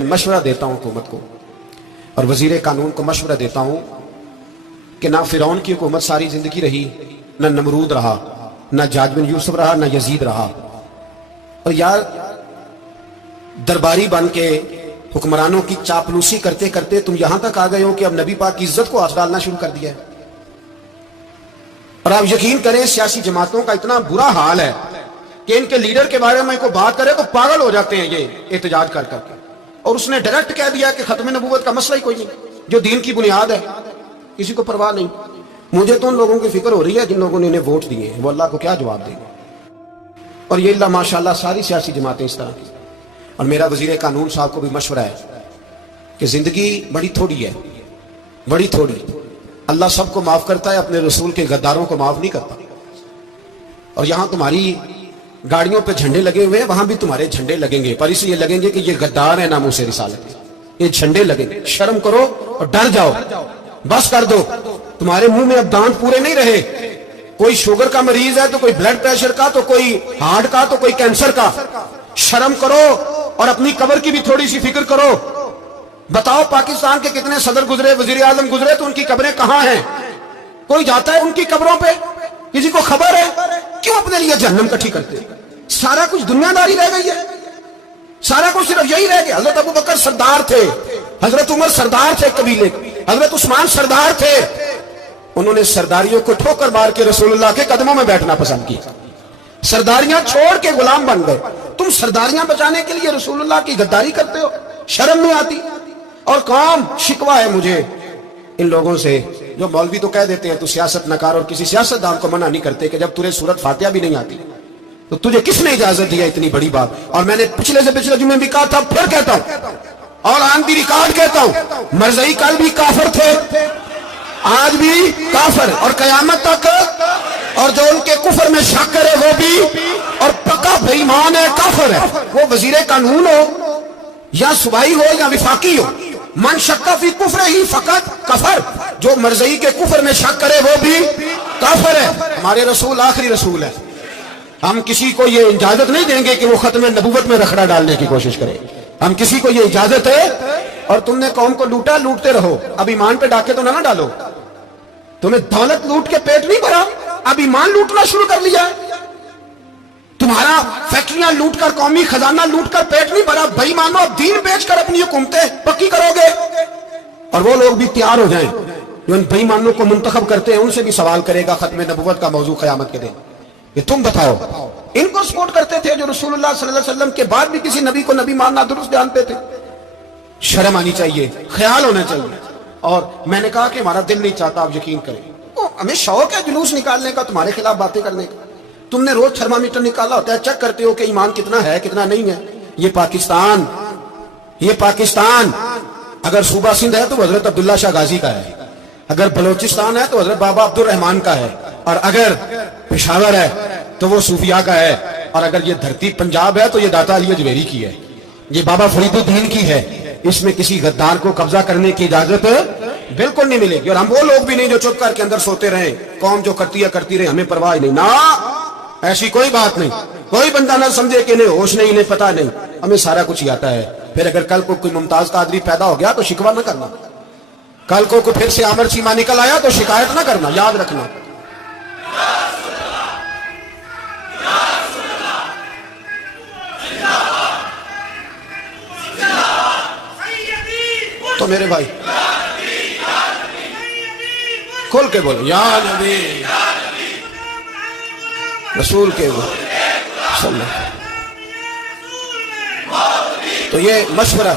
मशवरा देता हूं हुकूमत को और वजीर कानून को मशवरा देता हूं कि ना फिरौन की हुकूमत सारी जिंदगी रही, ना नमरूद रहा, ना जाज बिन यूसुफ रहा, ना यजीद रहा। और यार दरबारी बन के हुक्मरानों की चापलूसी करते करते तुम यहां तक आ गए हो कि अब नबी पाक की इज्जत को हाथ डालना शुरू कर दिया है। और आप यकीन करें सियासी जमातों का इतना बुरा हाल है कि इनके लीडर के बारे में कोई बात करे तो पागल हो जाते हैं ये एहतजाज कर करके। और उसने डायरेक्ट कह दिया कि खत्म नबूवत का मसला ही कोई नहीं, जो दीन की बुनियाद है, किसी को परवाह नहीं। मुझे तो उन लोगों की फिक्र हो रही है जिन लोगों ने इन्हें वोट दिए हैं, वो अल्लाह को क्या जवाब देंगे। और ये अल्लाह माशाल्लाह सारी सियासी जमातें इस तरह की। और मेरा वजीर कानून साहब को भी मशवरा है कि जिंदगी बड़ी थोड़ी है, बड़ी थोड़ी। अल्लाह सबको माफ करता है, अपने रसूल के गद्दारों को माफ नहीं करता। और यहां तुम्हारी गाड़ियों पे झंडे लगे हुए हैं, वहां भी तुम्हारे झंडे लगेंगे, पर इसलिए लगेंगे कि ये गद्दार है नामों से रिसालत। ये झंडे लगेंगे, शर्म करो और डर जाओ, बस कर दो। तुम्हारे मुंह में अब दांत पूरे नहीं रहे। कोई शुगर का मरीज है तो कोई ब्लड प्रेशर का, तो कोई हार्ट का, तो कोई कैंसर का। शर्म करो और अपनी कब्र की भी थोड़ी सी फिक्र करो। बताओ पाकिस्तान के कितने सदर गुजरे, वजीर आजम गुजरे, तो उनकी कब्रें कहां हैं? कोई जाता है उनकी कब्रों पे? किसी को खबर है? क्यों अपने लिए जहन्नम इकट्ठी करते? सारा कुछ दुनियादारी रह गई है, सारा कुछ सिर्फ यही रह गया। हजरत अबू बकर सरदार थे, हजरत उमर सरदार थे कबीले, हजरत उस्मान सरदार थे। उन्होंने सरदारियों को ठोकर मार के रसूलुल्लाह के कदमों में बैठना पसंद किया, सरदारियां छोड़ के गुलाम बन गए। तुम सरदारियां बचाने के लिए रसूलुल्लाह की गद्दारी करते हो, शर्म नहीं आती? और कौम शिकवा है मुझे इन लोगों से जो मौलवी तो कह देते हैं तू सियासत नकार, और किसी सियासतदान को मना नहीं करते कि जब तुझे सूरत फातिहा भी नहीं आती तो तुझे किसने इजाजत दिया इतनी बड़ी बात। और मैंने पिछले से पिछले जुम्मे भी कहा था, फिर कहता हूं और ऑन दी रिकॉर्ड कहता हूं, मरज़ई कल भी काफिर थे, आज भी काफिर और कयामत तक। और जो उनके कुफर में शक करे वो भी, और पक्का बेईमान है, काफिर है। वो वजीर कानून हो या सुबाई हो या विफाकी हो, मन शक्का फी कुफर ही फकत कफर। जो मरज़ई के कुफर में शक करे वो भी काफिर है। हमारे रसूल आखिरी रसूल है। हम किसी को ये इजाजत नहीं देंगे कि वो खत्म नबूवत में रखड़ा डालने की कोशिश करे। हम किसी को ये इजाजत है। और तुमने कौम को लूटा, लूटते रहो, अब ईमान पे डाके तो ना डालो। तुम्हें दौलत लूट के पेट नहीं भरा, अब ईमान लूटना शुरू कर लिया है। तुम्हारा फैक्ट्रियां लूट कर, कौमी खजाना लूट कर पेट नहीं भरा। भाई मानो अब दीन बेचकर अपनी हुकूमतें पक्की करोगे। और वो लोग भी तैयार हो जाएं जो इन बेईमानों को मुंतखब करते हैं, उनसे भी सवाल करेगा खत्म नबूवत का मौजू क़यामत के दिन। ये तुम बताओ, इनको सपोर्ट करते थे जो रसूलुल्लाह सल्लल्लाहु अलैहि वसल्लम के बाद भी किसी नबी को नबी मानना दुरुस्त जानते थे। शर्म आनी चाहिए, ख्याल होना चाहिए। और मैंने कहा कि हमारा दिल नहीं चाहता, आप यकीन करें, हमें शौक है जुलूस निकालने का, तुम्हारे खिलाफ बातें करने का। तुमने रोज थर्मामीटर निकाला होता है, चेक करते हो कि ईमान कितना है कितना नहीं है। ये पाकिस्तान अगर सूबा सिंध है तो हजरत अब्दुल्ला शाह गाजी का है, अगर बलोचिस्तान है तो हजरत बाबा अब्दुल रहमान का है, और अगर पेशावर है तो वो सूफिया का है, और अगर ये धरती पंजाब है तो ये दाता अली अजमेरी की है, ये बाबा फरीदुद्दीन की है। इसमें किसी गद्दार को कब्जा करने की इजाजत बिल्कुल नहीं मिलेगी। और हम वो लोग भी नहीं जो चुप करके अंदर सोते रहे, कौम जो करती है करती रहे, हमें परवाह नहीं। ना, ऐसी कोई बात नहीं। कोई बंदा ना समझे कि इन्हें होश नहीं, इन्हें पता नहीं, हमें सारा कुछ ही आता है। फिर अगर कल को कोई मुमताज कादरी पैदा हो गया तो शिकवा ना करना, कल को फिर से आमर चीमा निकल आया तो शिकायत ना करना, याद रखना। तो मेरे भाई खोल के बोलो, या नबी रसूल के बोलो। तो ये मशवरा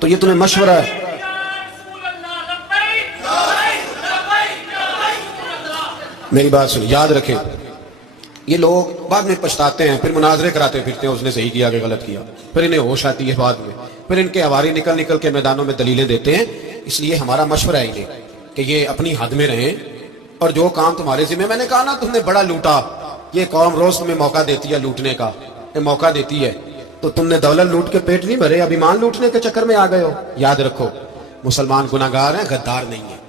तो ये तुम्हें मशवरा है। मेरी बात सुन, याद रखें, ये लोग बाद में पछताते हैं, फिर मुनाजरे कराते फिरते हैं, उसने सही किया कि गलत किया, फिर इन्हें होश आती है बाद में, फिर इनके हवारी निकल निकल के मैदानों में दलीलें देते हैं। इसलिए हमारा मशवरा है इन्हें कि ये अपनी हद में रहें। और जो काम तुम्हारे जिम्मे, मैंने कहा ना तुमने बड़ा लूटा, ये कौम रोज तुम्हें मौका देती है लूटने का, ये मौका देती है, तो तुमने दौलत लूट के पेट नहीं भरे, अब ईमान लूटने के चक्कर में आ गए हो। याद रखो, मुसलमान गुनाहगार हैं, गद्दार नहीं है।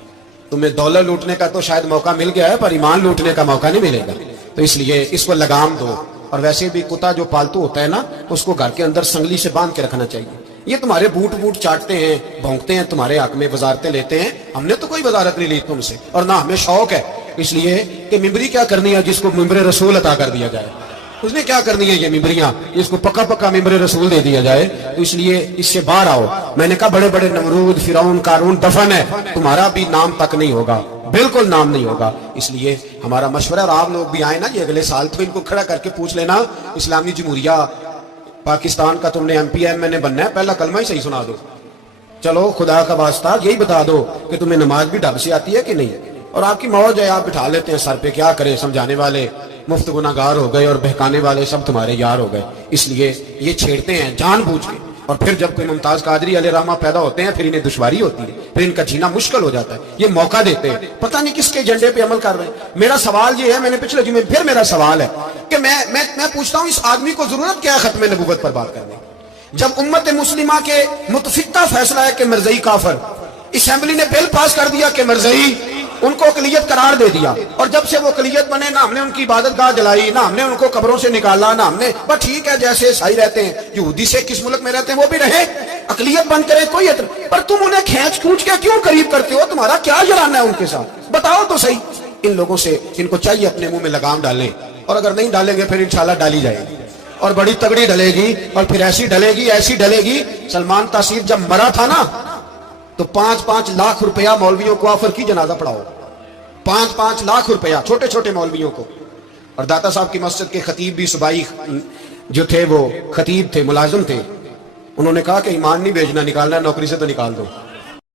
तुम्हें दौलत लूटने का तो शायद मौका मिल गया है, पर ईमान लूटने का मौका नहीं मिलेगा। تو اس لیے اس کو لگام دو. اور ویسے بھی کتا جو پالتو ہوتا ہے نا اس کو گھر کے اندر سنگلی سے باندھ کے رکھنا چاہیے. یہ تمہارے بوٹ بوٹ چاٹتے ہیں, بھونکتے ہیں, تمہارے حق میں وزارتیں لیتے ہیں. ہم نے تو کوئی وزارت نہیں لی تم سے, اور نہ ہمیں شوق ہے اس لیے کہ ممبری کیا کرنی ہے جس کو ممبر رسول عطا کر دیا جائے. اس نے کیا کرنی ہے یہ ممبریاں, اس کو پکا پکا ممبر رسول دے دیا جائے. تو اس لیے اس سے باہر آؤ. میں نے کہا بڑے بڑے نمرود, فرعون, قارون دفن ہے, تمہارا بھی نام تک نہیں ہوگا, بالکل نام نہیں ہوگا. اس لیے ہمارا مشورہ, اور آپ لوگ بھی آئے نا یہ اگلے سال, تو ان کو کھڑا کر کے پوچھ لینا اسلامی جمہوریہ پاکستان کا تم نے ایم پی ایم نے بننا ہے, پہلا کلمہ ہی صحیح سنا دو. چلو خدا کا واسطہ یہی بتا دو کہ تمہیں نماز بھی ڈھب سے آتی ہے کہ نہیں. اور آپ کی موج ہے, آپ بٹھا لیتے ہیں سر پہ, کیا کرے, سمجھانے والے مفت گناہ گار ہو گئے اور بہکانے والے سب تمہارے یار ہو گئے. اس لیے یہ چھیڑتے ہیں جان بوجھ کے, اور پھر جب کوئی ممتاز قادری علیہ رحمہ پیدا ہوتے ہیں پھر انہیں دشواری ہوتی ہے, پھر ان کا جینا مشکل ہو جاتا ہے. یہ موقع دیتے ہیں, پتہ نہیں کس کے ایجنڈے پہ عمل کر رہے ہیں. میرا سوال یہ ہے, میں نے پچھلے جمعے پھر میرا سوال ہے کہ میں پوچھتا ہوں اس آدمی کو ضرورت کیا ہے ختم نبوت پر بات کرنے کی, جب امت مسلمہ کے متفقہ فیصلہ ہے کہ مرزئی کافر, اسمبلی نے بل پاس کر دیا کہ مرزئی, ان کو اقلیت قرار دے دیا, اور جب سے وہ اقلیت بنے نہ ہم نے ان کی عبادت گاہ جلائی, نہ ہم نے ان کو قبروں سے نکالا, نہ ہم نے, بس ٹھیک ہے جیسے عیسائی رہتے ہیں, یہودی سے کس ملک میں رہتے ہیں وہ بھی رہے, اقلیت بن کرے کوئی اعتراض, پر تم انہیں کھینچ کھونچ کے کیوں قریب کرتے ہو, تمہارا کیا جرانہ ہے ان کے ساتھ, بتاؤ تو صحیح. ان لوگوں سے ان کو چاہیے اپنے منہ میں لگام ڈالیں, اور اگر نہیں ڈالیں گے پھر انشاءاللہ ڈالی جائے گی, اور بڑی تگڑی ڈلے گی, اور پھر ایسی ڈلے گی ایسی ڈلے گی. سلمان تاثیر جب مرا تھا نا تو 5-5 لاکھ روپیہ مولویوں کو آفر کی جنازہ پڑھاؤ, 5-5 لاکھ روپیہ چھوٹے چھوٹے مولویوں کو. اور داتا صاحب کی مسجد کے خطیب بھی صوبائی جو تھے وہ خطیب تھے, ملازم تھے, انہوں نے کہا کہ ایمان نہیں بھیجنا, نکالنا ہے نوکری سے تو نکال دو.